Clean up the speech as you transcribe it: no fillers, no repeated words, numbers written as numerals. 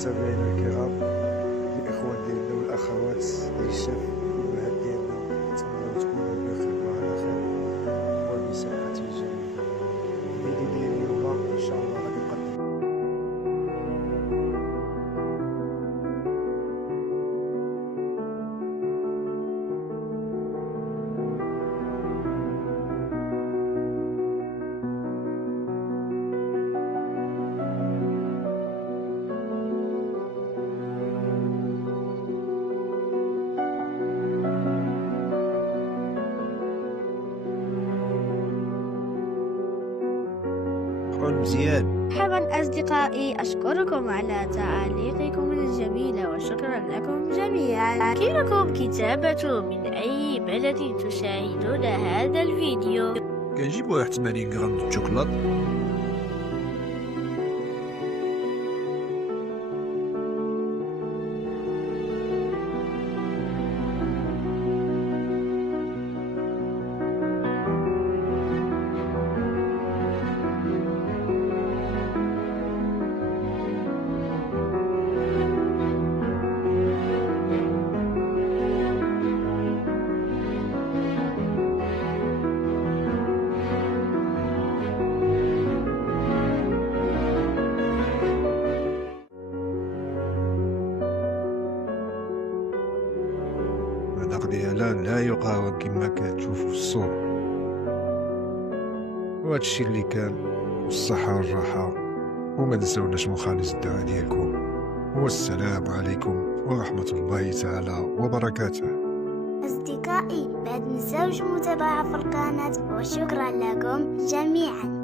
متابعينا الكرام، الإخوان ديالنا والأخوات اللي شاف الأمهات ديالنا، نتمنى تكونوا بخير وعلى خير وبصحة جيدة. الفيديو ديال اليوم إن شاء الله غادي نقدم مزيان. مرحبا أصدقائي، أشكركم على تعاليقكم الجميلة وشكرا لكم جميعا. يمكنكم كتابة من أي بلد تشاهدون هذا الفيديو. كنجيب واحد 80 غرام د الشوكولات، المذاق ديالها لا يقاوم كما كتشوفوا في الصورة. وهادشي اللي كان، والصحة والراحة، وما تنساوناش من خالص الدعاء ديالكم. والسلام عليكم ورحمة الله تعالى وبركاته. أصدقائي، ما تنسوش متابعة في القناة، وشكرا لكم جميعا.